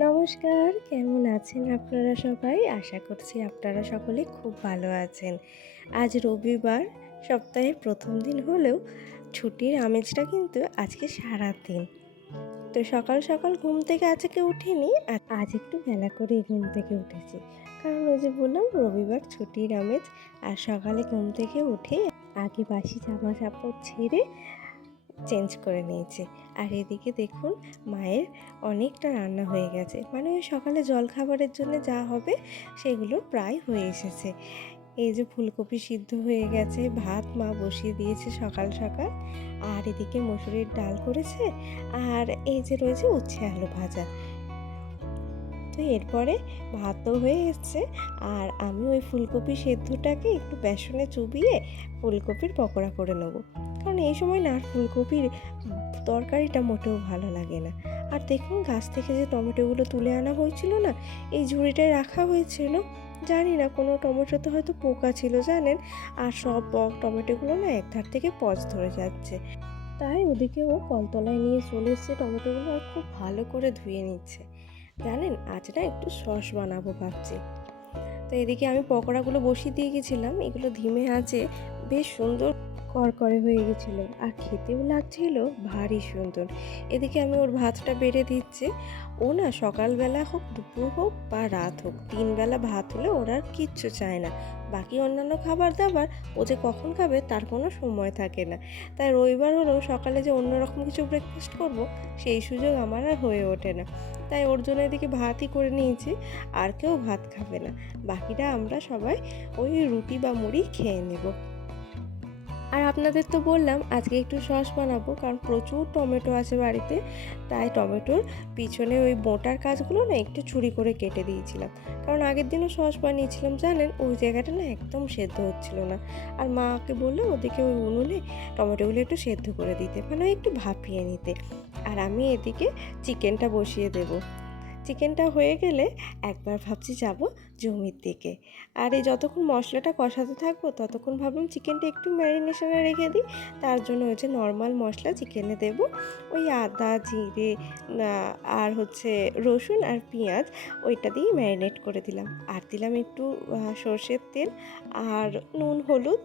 নমস্কার, কেমন আছেন আপনারা সবাই? আশা করছি আপনারা সকলে খুব ভালো আছেন। আজ রবিবার, সপ্তাহের প্রথম দিন হলেও ছুটির আমেজটা কিন্তু আজকে সারাদিন। তো সকাল সকাল ঘুম থেকে আজকে উঠিনি, আর আজ একটু বেলা করেই ঘুম থেকে উঠেছি। কারণ ওই যে বললাম রবিবার ছুটির আমেজ। আর সকালে ঘুম থেকে উঠেই আগে বাসি জামা কাপড় ছেড়ে চেঞ্জ করে নিয়েছি। আর এদিকে দেখুন মায়ের অনেকটা রান্না হয়ে গেছে, মানে ওই সকালে জলখাবারের জন্য যা হবে সেগুলো প্রায় হয়ে এসেছে। এই যে ফুলকপি সিদ্ধ হয়ে গেছে, ভাত মা বসিয়ে দিয়েছে সকাল সকাল, আর এদিকে মসুরির ডাল করেছে, আর এই যে রয়েছে উচ্ছে আলু ভাজা। তো এরপরে ভাতও হয়ে এসছে, আর আমি ওই ফুলকপি সেদ্ধটাকে একটু বেসনে চুবিয়ে ফুলকপির পকোড়া করে নেবো। কারণ এই সময় না ফুলকপির তরকারিটা মোটেও ভালো লাগে না। আর দেখুন গাছ থেকে যে টমেটোগুলো তুলে আনা হয়েছিল না, এই ঝুড়িটায় রাখা হয়েছিল। জানি না কোনো টমেটোতে হয়তো পোকা ছিল জানেন, আর সব টমেটোগুলো না একধার থেকে পচ ধরে যাচ্ছে। তাই ওদিকে ও কলতলায় নিয়ে চলে এসছে টমেটোগুলো, আর খুব ভালো করে ধুয়ে নিচ্ছে। জানেন আজ না একটু সস বানাবো ভাবছি। তো এদিকে আমি পকোড়াগুলো বসিয়ে দিয়ে গেছিলাম, এগুলো ধিমে আছে বেশ সুন্দর করকরে হয়ে গেছিলো, আর খেতেও লাগছিল ভারী সুন্দর। এদিকে আমি ওর ভাতটা বেড়ে দিচ্ছি। ও না সকালবেলা হোক, দুপুর হোক বা রাত হোক, 3 বেলা ভাত হলে ওর আর কিচ্ছু চায় না। বাকি অন্যান্য খাবার দাবার ও যে কখন খাবে তার কোনো সময় থাকে না। তাই রবিবার হলেও সকালে যে অন্যরকম কিছু ব্রেকফাস্ট করব, সেই সুযোগ আমার আর হয়ে ওঠে না। তাই ওর জন্য এদিকে ভাতই করে নিয়েছি। আর কেউ ভাত খাবে না, বাকিরা আমরা সবাই ওই রুটি বা মুড়ি খেয়ে নেব। আর আপনাদের তো বললাম আজকে একটু সস বানাবো, কারণ প্রচুর টমেটো আছে বাড়িতে। তাই টমেটোর পিছনে ওই বোঁটার কাজগুলো না একটু ছুরি করে কেটে দিয়েছিলাম, কারণ আগের দিনও সস বানিয়েছিলাম জানেন, ওই জায়গাটা না একদম সেদ্ধ হচ্ছিল না। আর মাকে বললে ওদিকে ওই উনুনে টমেটোগুলো একটু সেদ্ধ করে দিতে, মানে একটু ভাপিয়ে নিতে। আর আমি এদিকে চিকেনটা বসিয়ে দেবো। চিকেনটা হয়ে গেলে একবার ভাবছি যাব জমির দিকে। আর এই যতক্ষণ মশলাটা কষাতে থাকবো ততক্ষণ ভাবলাম চিকেনটা একটু ম্যারিনেশনে রেখে দিই। তার জন্য ওই যে নর্মাল মশলা চিকেনে দেব, ওই আদা জিরে আর হচ্ছে রসুন আর পেঁয়াজ, ওইটা দিয়ে ম্যারিনেট করে দিলাম। আর দিলাম একটু সর্ষের তেল, আর নুন হলুদ,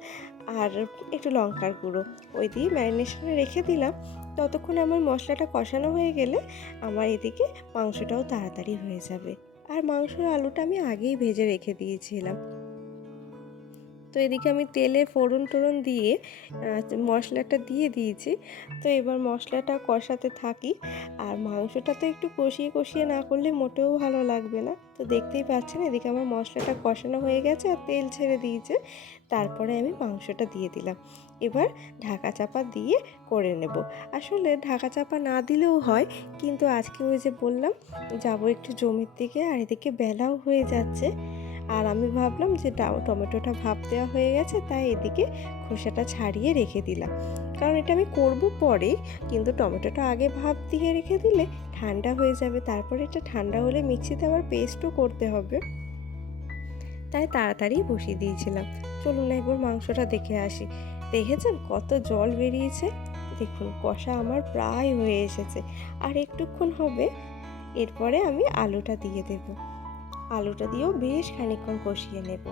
আর একটু লঙ্কার গুঁড়ো, ওই দিয়ে ম্যারিনেশনে রেখে দিলাম। ততক্ষণ আমার মশলাটা কষানো হয়ে গেলে আমার এদিকে মাংসটাও তাড়াতাড়ি হয়ে যাবে। আর মাংসর আলুটা আমি আগেই ভেজে রেখে দিয়েছিলাম। তো এদিকে আমি তেলে ফোড়ন টোড়ন দিয়ে মশলাটা দিয়ে দিয়েছি। তো এবার মশলাটা কষাতে থাকি। আর মাংসটা তো একটু কষিয়ে কষিয়ে না করলে মোটেও ভালো লাগবে না। তো দেখতেই পাচ্ছেন এদিকে আমার মশলাটা কষানো হয়ে গেছে আর তেল ছেড়ে দিয়েছে। তারপরে আমি মাংসটা দিয়ে দিলাম। এবার ঢাকা চাপা দিয়ে করে নেব। আসলে ঢাকা চাপা না দিলেও হয়, কিন্তু আজকে ওই যে বললাম যাব একটু জমির দিকে, আর এদিকে বেলাও হয়ে যাচ্ছে। আর আমি ভাবলাম যে টমেটোটা ভাপ দেওয়া হয়ে গেছে, তাই এদিকে খোসাটা ছাড়িয়ে রেখে দিলাম। কারণ এটা আমি করব পরে, কিন্তু টমেটোটা আগে ভাপ দিয়ে রেখে দিলে ঠান্ডা হয়ে যাবে। তারপরে এটা ঠান্ডা হলে মিক্সিতে আবার পেস্টও করতে হবে, তাই তাড়াতাড়ি বসিয়ে দিয়েছিলাম। চলুন একবার মাংসটা দেখে আসি। দেখেছেন কত জল বেরিয়েছে? দেখুন কষা আমার প্রায় হয়ে এসেছে, আর একটুক্ষণ হবে। এরপরে আমি আলুটা দিয়ে দেবো। আলুটা দিয়েও বেশ খানিকক্ষণ কষিয়ে নেব।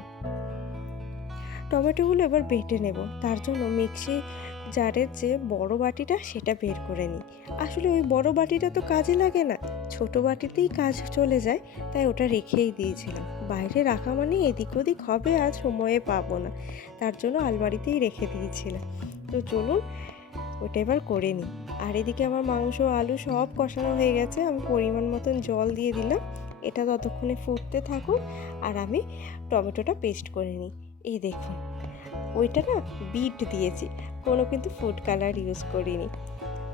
টমেটোগুলো এবার বেটে নেব, তার জন্য মিক্সি জারের যে বড় বাটিটা সেটা বের করে নিই। আসলে ওই বড় বাটিটা তো কাজে লাগে না, ছোট বাটিতেই কাজ চলে যায়, তাই ওটা রেখেই দিয়েছিলাম। বাইরে রাখা মানে এদিক ওদিক হবে আর সময়ে পাবো না, তার জন্য আলমারিতেই রেখে দিয়েছিলাম। তো চলুন ওটা এবার করে নিই। আর এদিকে আমার মাংস আলু সব কষানো হয়ে গেছে, আমি পরিমাণ মতন জল দিয়ে দিলাম। এটা ততক্ষণে ফুটতে থাকুক, আর আমি টমেটোটা পেস্ট করে নিই। এই দেখুন ওইটা না বিট দিয়েছি, কোনো কিন্তু ফুড কালার ইউজ করিনি।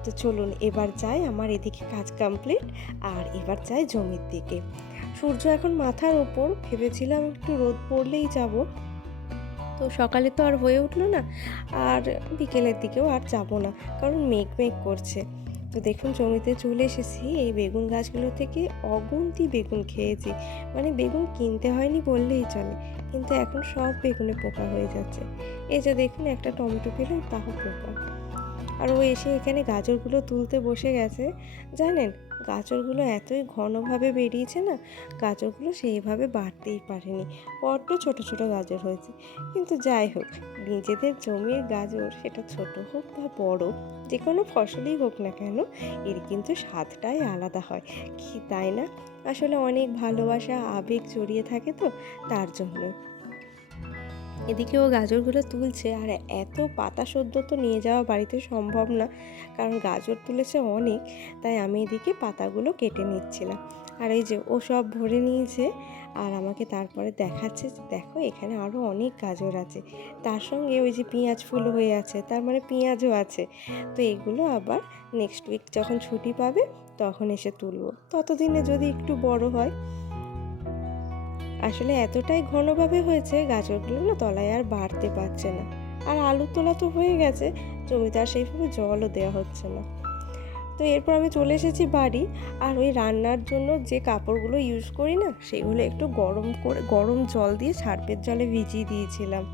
তো চলুন এবার যাই, আমার এদিকে কাজ কমপ্লিট। আর এবার যাই জমির দিকে। সূর্য এখন মাথার ওপর, ভেবেছিলাম একটু রোদ পড়লেই যাব, তো সকালে তো আর হয়ে উঠলো না, আর বিকেলের দিকেও আর যাব না, কারণ মেঘ মেঘ করছে। তো দেখুন জমিতে চলে এসেছি। এই বেগুন গাছগুলো থেকে অগুন্তি বেগুন খেয়েছি, মানে বেগুন কিনতে হয়নি বললেই চলে। কিন্তু এখন সব বেগুনে পোকা হয়ে যাচ্ছে। এই যে দেখুন একটা টমেটো পেলাম, তাও পোকা। আর ও এসে এখানে গাজরগুলো তুলতে বসে গেছে। জানেন, গাজরগুলো এতই ঘনভাবে বেরিয়েছে না, গাজরগুলো সেইভাবে বাড়তেই পারেনি, বড্ড ছোট ছোট গাজর হয়েছে। কিন্তু যাই হোক, নিজেদের জমির গাজর, সেটা ছোট হোক বা বড়, যে কোনো ফসলই হোক না কেন, এর কিন্তু স্বাদটাই আলাদা হয়, কি তাই না? আসলে অনেক ভালোবাসা আবেগ জড়িয়ে থাকে তো, তার জন্য। এদিকে ও গাজরগুলো তুলছে, আর এত পাতা সদ্য তো নিয়ে যাওয়া বাড়িতে সম্ভব না, কারণ গাজর তুলেছে অনেক। তাই আমি এদিকে পাতাগুলো কেটে নিচ্ছিলাম। আর এই যে ও সব ভরে নিয়েছে, আর আমাকে তারপরে দেখাচ্ছে যে দেখো এখানে আরও অনেক গাজর আছে, তার সঙ্গে ওই যে পেঁয়াজ ফুল হয়ে আছে, তার মানে পেঁয়াজও আছে। তো এগুলো আবার নেক্সট উইক যখন ছুটি পাবে তখন এসে তুলবো, ততদিনে যদি একটু বড় হয়। আসলে এতটাই ঘনভাবে হয়েছে, গাজরগুলো না তলায় আর বাড়তে পারছে না। আর আলু তোলা তো হয়ে গেছে, জমিতে আর সেইভাবে জলও দেওয়া হচ্ছে না। তো এরপর আমি চলে এসেছি বাড়ি। আর ওই রান্নার জন্য যে কাপড়গুলো ইউজ করি না, সেগুলো একটু গরম জল দিয়ে সার্ফের জলে ভিজিয়ে দিয়েছিলাম।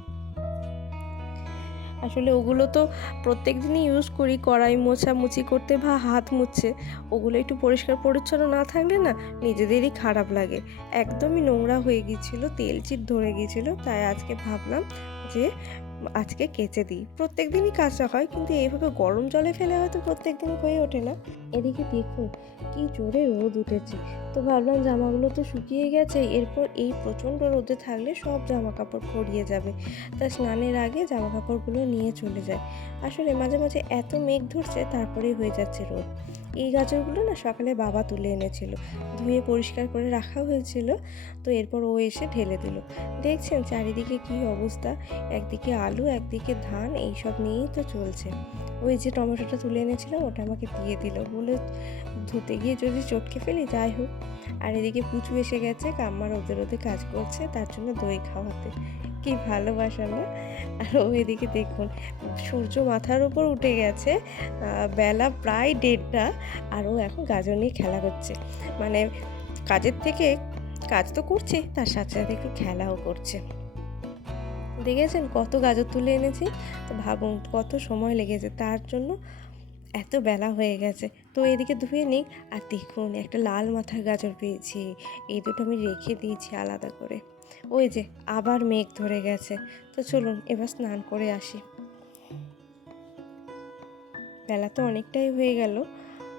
আসলে ওগুলো তো প্রত্যেক দিনই ইউজ করি, কড়াই মোছামুছি করতে বা হাত মুছছে। ওগুলো একটু পরিষ্কার পরিচ্ছন্ন না থাকলে না নিজেদেরই খারাপ লাগে। একদমই নোংরা হয়ে গিয়েছিল, তেল চিট ধরে গিয়েছিল। তাই আজকে ভাবলাম যে আজকে কেচে দিই। প্রত্যেক দিনই কাচা হয়, কিন্তু এইভাবে গরম জলে ফেলে হয়তো প্রত্যেক দিন হয়ে ওঠে না। এদিকে দেখুন কি জোরে রোদ উঠেছে। তো ভাবলাম জামাগুলো তো শুকিয়ে গেছে, এরপর এই প্রচণ্ড রোদে থাকলে সব জামা কাপড় গড়িয়ে যাবে। তা স্নানের আগে জামা কাপড়গুলো নিয়ে চলে যায়। আসলে মাঝে মাঝে এত মেঘ ধরছে, তারপরেই হয়ে যাচ্ছে রোদ। এই গাজরগুলো না সকালে বাবা তুলে এনেছিল, ধুয়ে পরিষ্কার করে রাখা হয়েছিল। তো এরপর ও এসে ঢেলে দিল। দেখছেন চারিদিকে কি অবস্থা, একদিকে আলু একদিকে ধান, এইসব নিয়েই তো চলছে। ওই যে টমেটোটা তুলে এনেছিলাম, ওটা আমাকে দিয়ে দিল, বলে ধুতে গিয়ে যদি চটকে ফেলি, যাই হোক। আর এদিকে পুচু এসে গেছে, কাম্মা রোদে রোদে কাজ করছে, তার জন্য দই খাওয়াতে। কি ভালোবাসা না? আর ও এদিকে দেখুন, সূর্য মাথার উপর উঠে গেছে, বেলা প্রায় 1:30, আর ও এখন গাজর নিয়ে খেলা করছে। মানে কাজের থেকে কাজ তো করছে, তার সাথে সাথে একটু খেলাও করছে। দেখেছেন কত গাজর তুলে এনেছি? তো ভাবুন কত সময় লেগেছে, তার জন্য এত বেলা হয়ে গেছে। তো এদিকে ধুয়ে নিই। আর দেখুন একটা লাল মাথার গাজর পেয়েছি, এই দুটো আমি রেখে দিয়েছি আলাদা করে। ওই যে আবার মেঘ ধরে গেছে। তো চলুন এবার স্নান করে আসি। বেলা তো অনেকটাই হয়ে গেল।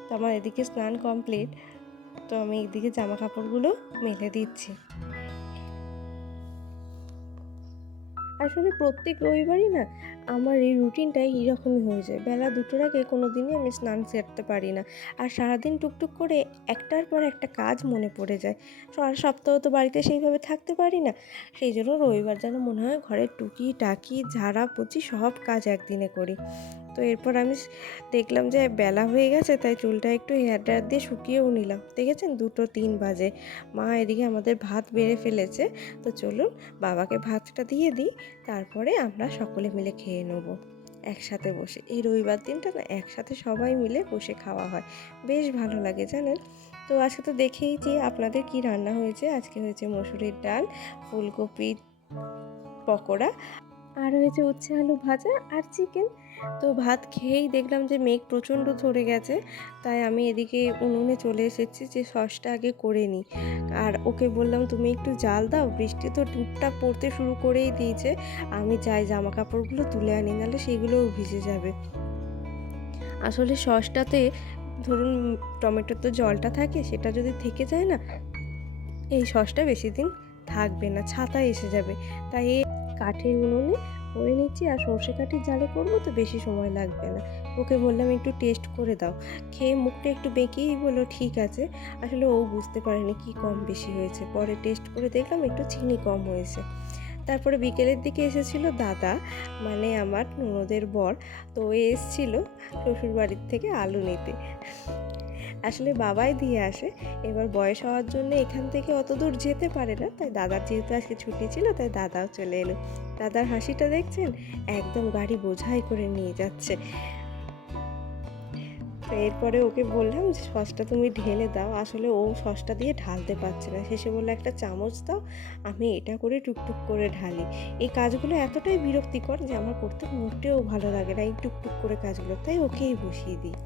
তো আমার এদিকে স্নান কমপ্লিট। তো আমি এদিকে জামা কাপড়গুলো মেলে দিচ্ছি। আসলে প্রত্যেক রবিবারই না আমার এই রুটিনটাই এরকমই হয়ে যায়। বেলা 2টোর আগে কোনো দিনই আমি স্নান সেরতে পারি না। আর সারাদিন টুকটুক করে একটার পর একটা কাজ মনে পড়ে যায়। সারা সপ্তাহ তো বাড়িতে সেইভাবে থাকতে পারি না। সেই জন্য রবিবার যেন মনে হয় ঘরের টুকিটাকি ঝাড়াপোছি সব কাজ একদিনে করি। তো এরপর আমি দেখলাম যে বেলা হয়ে গেছে, তাই চুলটা একটু হেয়ার ড্রায়ার দিয়ে শুকিয়েও নিলাম। দেখেছেন 2:03 বাজে। মা এদিকে আমাদের ভাত বেড়ে ফেলেছে। তো চলুন বাবাকে ভাতটা দিয়ে দিই, তারপরে আমরা সকলে মিলে খেয়ে নেব একসাথে বসে। এই রবিবার দিনটা না একসাথে সবাই মিলে বসে খাওয়া হয়, বেশ ভালো লাগে জানেন। তো আজকে তো দেখেইছি আপনাদের কি রান্না হয়েছে। আজকে হয়েছে মসুরির ডাল, ফুলকপির পকোড়া, আর হয়েছে উচ্ছে আলু ভাজা আর চিকেন। তো ভাত খেয়েই দেখলাম যে মেঘ প্রচণ্ড ধরে গেছে, তাই আমি এদিকে উনুনে চলে এসেছি যে সসটা আগে করে নিই। আর ওকে বললাম তুমি একটু জাল দাও, বৃষ্টি তো টুকটাক পড়তে শুরু করেই দিয়েছে। আমি চাই জামা কাপড়গুলো তুলে আনি, নাহলে সেগুলোও ভিজে যাবে। আসলে সসটাতে ধরুন টমেটোর তো জলটা থাকে, সেটা যদি থেকে যায় না, এই সসটা বেশি দিন থাকবে না, ছাতা এসে যাবে। তাই এই কাঠের উনুনে করে নিচ্ছি, আর সর্ষে কাঠির জালে করবো তো বেশি সময় লাগবে না। ওকে বললাম একটু টেস্ট করে দাও, খেয়ে মুখটা একটু বেঁকেই বললো ঠিক আছে। আসলে ও বুঝতে পারেনি কি কম বেশি হয়েছে, পরে টেস্ট করে দেখলাম একটু চিনি কম হয়েছে। তারপরে বিকেলের দিকে এসেছিল দাদা, মানে আমার ননদের বর। তো ও এসেছিল শ্বশুর বাড়ির থেকে আলু নিতে। আসলে বাবাই দিয়ে আসে, এবার বয়স হওয়ার জন্য এখান থেকে অত দূর যেতে পারে না, তাই দাদার যেহেতু আজকে ছুটি ছিল, তাই দাদাও চলে এলো। দাদার হাসিটা দেখছেন, একদম গাড়ি বোঝাই করে নিয়ে যাচ্ছে। তো এরপরে ওকে বললাম যে সসটা তুমি ঢেলে দাও, আসলে ও সসটা দিয়ে ঢালতে পারছে না। শেষে বললো একটা চামচ দাও, আমি এটা করে টুকটুক করে ঢালি। এই কাজগুলো এতটাই বিরক্তিকর যে আমার করতে মোটেও ভালো লাগে না এই টুকটুক করে কাজগুলো, তাই ওকেই বসিয়ে দিই।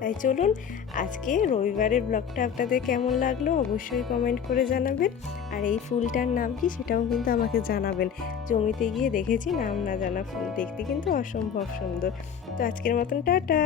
তাই চলুন, আজকে রবিবারের ব্লগটা আপনাদের কেমন লাগলো অবশ্যই কমেন্ট করে জানাবেন। আর এই ফুলটার নাম কি সেটাও কিন্তু আমাকে জানাবেন। জমিতে গিয়ে দেখেছি নাম না জানা ফুল, দেখতে কিন্তু অসম্ভব সুন্দর। তো আজকের মতন টাটা।